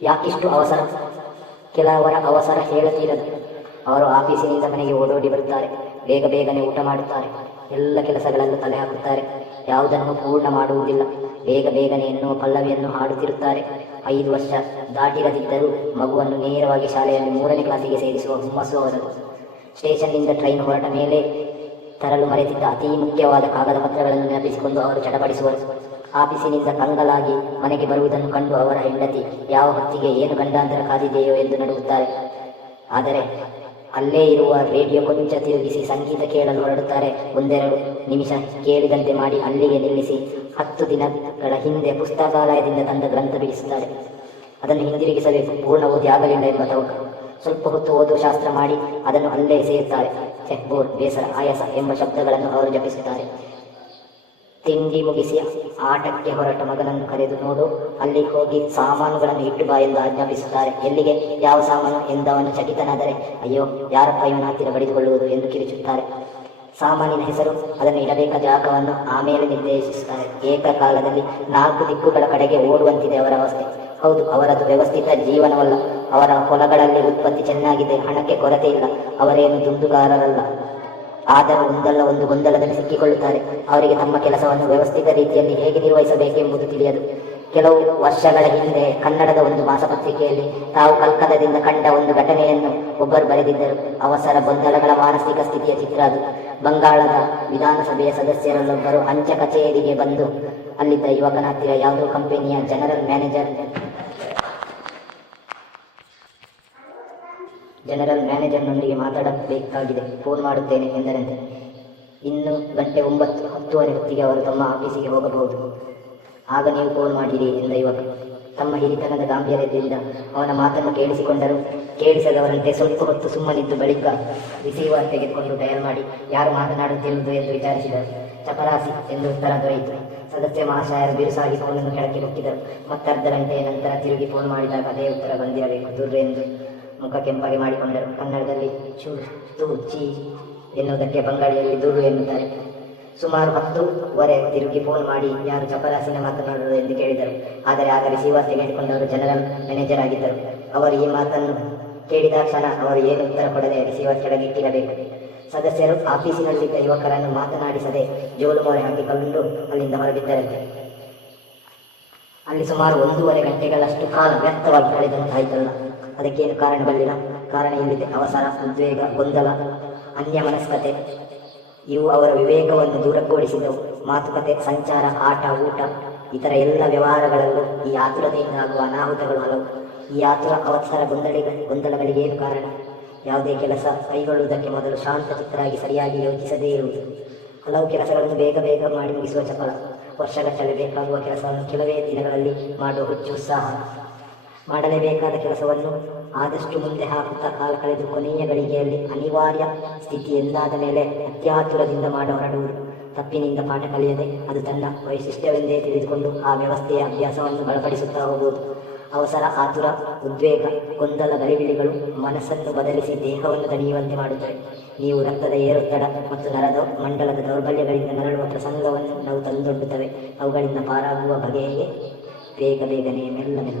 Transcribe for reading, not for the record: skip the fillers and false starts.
ಯಾಕಿಷ್ಟು ಅವಸರ? ಕೆಲವರ ಅವಸರ ಹೇಳತೀರದು. ಅವರು ಆಫೀಸಿನಿಂದ ಮನೆಗೆ ಓಡೋಡಿ ಬರುತ್ತಾರೆ. ಬೇಗ ಬೇಗನೆ ಊಟ ಮಾಡುತ್ತಾರೆ. ಎಲ್ಲ ಕೆಲಸಗಳಲ್ಲೂ ತಲೆ ಹಾಕುತ್ತಾರೆ. ಯಾವುದನ್ನು ಪೂರ್ಣ ಮಾಡುವುದಿಲ್ಲ. ಬೇಗ ಬೇಗನೆ ಎನ್ನುವ ಪಲ್ಲವಿಯನ್ನು ಹಾಡುತ್ತಿರುತ್ತಾರೆ. 5 ವರ್ಷ ದಾಟಿರದಿದ್ದರೂ ಮಗುವನ್ನು ನೇರವಾಗಿ ಶಾಲೆಯಲ್ಲಿ 3ನೇ ಕ್ಲಾಸಿಗೆ ಸೇರಿಸುವ ಹುಮ್ಮಸ್ಸು ಅವರದು. ಸ್ಟೇಷನ್ನಿಂದ ಟ್ರೈನ್ ಹೊರಟ ಮೇಲೆ ತರಲು ಮರೆತಿದ್ದ ಅತೀ ಮುಖ್ಯವಾದ ಕಾಗದ ಪತ್ರಗಳನ್ನು ನೆನಪಿಸಿಕೊಂಡು ಅವರು ಚಡಪಡಿಸುವರು. ಆಫೀಸಿನಿಂದ ಕಂಗಲಾಗಿ ಮನೆಗೆ ಬರುವುದನ್ನು ಕಂಡು ಅವರ ಹೆಂಡತಿ ಯಾವ ಹೊತ್ತಿಗೆ ಏನು ಗಂಡಾಂತರ ಕಾದಿದೆಯೋ ಎಂದು ನಡುಗುತ್ತಾರೆ. ಆದರೆ ಅಲ್ಲೇ ಇರುವ ರೇಡಿಯೋ ಕೊಂಚ ತಿರುಗಿಸಿ ಸಂಗೀತ ಕೇಳಲು ಹೊರಡುತ್ತಾರೆ. 1-2 ನಿಮಿಷ ಕೇಳಿದಂತೆ ಮಾಡಿ ಅಲ್ಲಿಗೆ ನಿಲ್ಲಿಸಿ 10 ದಿನಗಳ ಹಿಂದೆ ಪುಸ್ತಕಾಲಯದಿಂದ ತಂದ ಗ್ರಂಥ ಬಿಡಿಸುತ್ತಾರೆ. ಅದನ್ನು ಹಿಂದಿರುಗಿಸಬೇಕು, ಪೂರ್ಣ ಓದಿ ಆಗಲಿಲ್ಲ ಎಂಬ ತವಕ. ಸ್ವಲ್ಪ ಹೊತ್ತು ಓದುವ ಶಾಸ್ತ್ರ ಮಾಡಿ ಅದನ್ನು ಅಲ್ಲೇ ಎಸೆಯುತ್ತಾರೆ. ಬೋರ್, ಬೇಸರ, ಆಯಾಸ ಎಂಬ ಶಬ್ದಗಳನ್ನು ಅವರು ಜಪಿಸುತ್ತಾರೆ. ತಿಂಡಿ ಮುಗಿಸಿ ಆಟಕ್ಕೆ ಹೊರಟ ಮಗನನ್ನು ಕರೆದು, ನೋಡು, ಅಲ್ಲಿ ಹೋಗಿ ಸಾಮಾನುಗಳನ್ನು ಇಟ್ಟು ಬಾ ಎಂದು ಆಜ್ಞಾಪಿಸುತ್ತಾರೆ. ಎಲ್ಲಿಗೆ? ಯಾವ ಸಾಮಾನು ಎಂದವನು ಚಕಿತನಾದರೆ, ಅಯ್ಯೋ, ಯಾರಪ್ಪ ಇವನ ಹತ್ತಿರ ಬಡಿದುಕೊಳ್ಳುವುದು ಎಂದು ಕಿರಿಚುತ್ತಾರೆ. ಸಾಮಾನಿನ ಹೆಸರು, ಅದನ್ನು ಇಡಬೇಕಾದ ಜಾಗವನ್ನು ಆಮೇಲೆ ನಿರ್ದೇಶಿಸುತ್ತಾರೆ. ಏಕಕಾಲದಲ್ಲಿ 4 ದಿಕ್ಕುಗಳ ಕಡೆಗೆ ಓಡುವಂತಿದೆ ಅವರ ಅವಸ್ಥೆ. ಹೌದು, ಅವರದು ವ್ಯವಸ್ಥಿತ ಜೀವನವಲ್ಲ. ಅವರ ಹೊಲಗಳಲ್ಲಿ ಉತ್ಪತ್ತಿ ಚೆನ್ನಾಗಿದೆ, ಹಣಕ್ಕೆ ಕೊರತೆ ಇಲ್ಲ. ಅವರೇನು ದುಂದುಗಾರರಲ್ಲ. ಆದರೂ ಒಂದಲ್ಲ ಒಂದು ಗೊಂದಲದಲ್ಲಿ ಸಿಕ್ಕಿಕೊಳ್ಳುತ್ತಾರೆ. ಅವರಿಗೆ ತಮ್ಮ ಕೆಲಸವನ್ನು ವ್ಯವಸ್ಥಿತ ರೀತಿಯಲ್ಲಿ ಹೇಗೆ ನಿರ್ವಹಿಸಬೇಕೆಂಬುದು ತಿಳಿಯದು. ಕೆಲವು ವರ್ಷಗಳ ಹಿಂದೆ ಕನ್ನಡದ ಒಂದು ಮಾಸಪತ್ರಿಕೆಯಲ್ಲಿ ತಾವು ಕಲ್ಕತ್ತಾದಿಂದ ಕಂಡ ಒಂದು ಘಟನೆಯನ್ನು ಒಬ್ಬರು ಬರೆದಿದ್ದರು. ಅವಸರ ಗೊಂದಲಗಳ ಮಾನಸಿಕ ಸ್ಥಿತಿಯ ಚಿತ್ರ ಅದು. ಬಂಗಾಳದ ವಿಧಾನಸಭೆಯ ಸದಸ್ಯರಲ್ಲೊಬ್ಬರು ಅಂಚೆ ಕಚೇರಿಗೆ ಬಂದು ಅಲ್ಲಿದ್ದ ಯುವಕನ ಹತ್ತಿರ ಯಾವುದೋ ಕಂಪನಿಯ ಜನರಲ್ ಮ್ಯಾನೇಜರ್ನೊಂದಿಗೆ ಮಾತಾಡಬೇಕಾಗಿದೆ, ಫೋನ್ ಮಾಡುತ್ತೇನೆ ಎಂದರಂತೆ. ಇನ್ನು ಗಂಟೆ 9:10 ಹೊತ್ತಿಗೆ ಅವರು ತಮ್ಮ ಆಫೀಸಿಗೆ ಹೋಗಬಹುದು. ಆಗ ನೀವು ಫೋನ್ ಮಾಡಿರಿ ಎಂದ ಯುವಕ. ತಮ್ಮ ಹಿರಿತನದ ಗಾಂಭೀರ್ಯದಿಂದ ಅವನ ಮಾತನ್ನು ಕೇಳಿಸಿಕೊಂಡರು. ಕೇಳಿಸದವರಂತೆ ಸ್ವಲ್ಪ ಹೊತ್ತು ಸುಮ್ಮನಿದ್ದು ಬಳಿಕ ರಿಸೀವರ್ ತೆಗೆದುಕೊಂಡು ಡಯಲ್ ಮಾಡಿ ಯಾರು ಮಾತನಾಡುತ್ತಿರುವುದು ಎಂದು ವಿಚಾರಿಸಿದರು. ಚಪರಾಸಿ ಎಂದು ಉತ್ತರ ದೊರೆಯಿತು. ಸದಸ್ಯ ಮಹಾಶಯರು ಬಿರುಸಾಗಿ ಫೋನನ್ನು ಕೆಳಕ್ಕೆ ಮುಕ್ಕಿದರು. ಮತ್ತರ್ಧ ಗಂಟೆಯ ನಂತರ ತಿರುಗಿ ಫೋನ್ ಮಾಡಿದಾಗ ಅದೇ ಉತ್ತರ ಬಂದಿರಬೇಕು. ದುರ್ರೆ ಎಂದು ಮುಖ ಕೆಂಪಗೆ ಮಾಡಿಕೊಂಡರು. ಕನ್ನಡದಲ್ಲಿ ಚೂ, ತು, ಚಿ ಎನ್ನುವುದಕ್ಕೆ ಬಂಗಾಳಿಯಲ್ಲಿ ದುರ್ರು ಎನ್ನುತ್ತಾರೆ. ಸುಮಾರು 10:15 ತಿರುಗಿ ಫೋನ್ ಮಾಡಿ ಯಾರು ಚಪರಾಸಿನ ಮಾತನಾಡುವುದು ಎಂದು ಕೇಳಿದರು. ಆದರೆ ಆಗ ರಿಸೀವರ್ ತೆಗೆದುಕೊಂಡವರು ಜನರಲ್ ಮ್ಯಾನೇಜರ್ ಆಗಿದ್ದರು. ಅವರು ಈ ಮಾತನ್ನು ಕೇಳಿದ ಕ್ಷಣ ಅವರು ಏನು ಉತ್ತರ ಕೊಡದೆ ರಿಸೀವರ್ ಕೆಳಗಿಟ್ಟಿರಬೇಕು. ಸದಸ್ಯರು ಆಫೀಸಿನಲ್ಲಿದ್ದ ಯುವಕರನ್ನು ಮಾತನಾಡಿಸದೆ ಜೋಲು ಮೊರೆ ಹಾಕಿಕೊಂಡು ಅಲ್ಲಿಂದ ಹೊರಬಿದ್ದರಂತೆ. ಅಲ್ಲಿ ಸುಮಾರು 1.5 ಗಂಟೆಗಳಷ್ಟು ಕಾಲ ವ್ಯರ್ಥವಾಗಿ ಕಳೆದಂತಾಯಿತಲ್ಲ. ಅದಕ್ಕೇನು ಕಾರಣಗಳಿಲ್ಲ. ಕಾರಣ ಇಲ್ಲಿದೆ. ಅವಸರ, ಉದ್ವೇಗ, ಗೊಂದಲ, ಅನ್ಯಮನಸ್ಕತೆ ಇವು ಅವರ ವಿವೇಕವನ್ನು ದೂರಕ್ಕೋಡಿಸಿದವು. ಮಾತುಕತೆ, ಸಂಚಾರ, ಆಟ, ಊಟ, ಇತರ ಎಲ್ಲ ವ್ಯವಹಾರಗಳಲ್ಲೂ ಈ ಆತುರತೆಯಿಂದ ಆಗುವ ಅನಾಹುತಗಳು ಹಲವು. ಈ ಆತುರ, ಅವಸರ, ಗೊಂದಲಗಳಿಗೆ ಏನು ಕಾರಣ? ಯಾವುದೇ ಕೆಲಸ ಕೈಗೊಳ್ಳುವುದಕ್ಕೆ ಮೊದಲು ಶಾಂತ ಚಿತ್ತರಾಗಿ ಸರಿಯಾಗಿ ಯೋಚಿಸದೇ ಇರುವುದು. ಹಲವು ಕೆಲಸಗಳನ್ನು ಬೇಗ ಬೇಗ ಮಾಡಿ ಮುಗಿಸುವ ಚಪಲ. ವರ್ಷಗಟ್ಟಲೆ ಬೇಕಾಗುವ ಕೆಲಸವನ್ನು ಕೆಲವೇ ದಿನಗಳಲ್ಲಿ ಮಾಡುವ ಹುಚ್ಚು ಉತ್ಸಾಹ. ಮಾಡಲೇಬೇಕಾದ ಕೆಲಸವನ್ನು ಆದಷ್ಟು ಮುಂದೆ ಹಾಕುತ್ತಾ ಕಾಲ ಕಳೆದು ಕೊನೆಯ ಗಳಿಗೆಯಲ್ಲಿ ಅನಿವಾರ್ಯ ಸ್ಥಿತಿ ಎಂದಾದ ಮೇಲೆ ಅತ್ಯಾತುರದಿಂದ ಹೊರಡುವುದು. ತಪ್ಪಿನಿಂದ ಪಾಠ ಕಲಿಯದೆ ಅದು ತನ್ನ ವೈಶಿಷ್ಟ್ಯವೆಂದೇ ತಿಳಿದುಕೊಂಡು ಆ ವ್ಯವಸ್ಥೆಯ ಅಭ್ಯಾಸವನ್ನು ಬಲಪಡಿಸುತ್ತಾ ಹೋಗುವುದು. ಅವಸರ, ಆತುರ, ಉದ್ವೇಗ, ಗೊಂದಲ, ಗಲಿಬಿಲಿಗಳು ಮನಸ್ಸನ್ನು ಬದಲಿಸಿ ದೇಹವನ್ನು ದಣಿಯುವಂತೆ ಮಾಡುತ್ತವೆ. ನೀವು ರಕ್ತದ ಏರೊತ್ತಡ ಮತ್ತು ನರದ ಮಂಡಲದ ದೌರ್ಬಲ್ಯಗಳಿಂದ ನರಳುವ ಪ್ರಸಂಗವನ್ನು ನಾವು ತಂದೊಡ್ಡುತ್ತವೆ. ಅವುಗಳಿಂದ ಪಾರಾಗುವ ಬಗೆಯೇ ಬೇಗ ಬೇಗನೆ, ಮೆಲ್ಲನೆ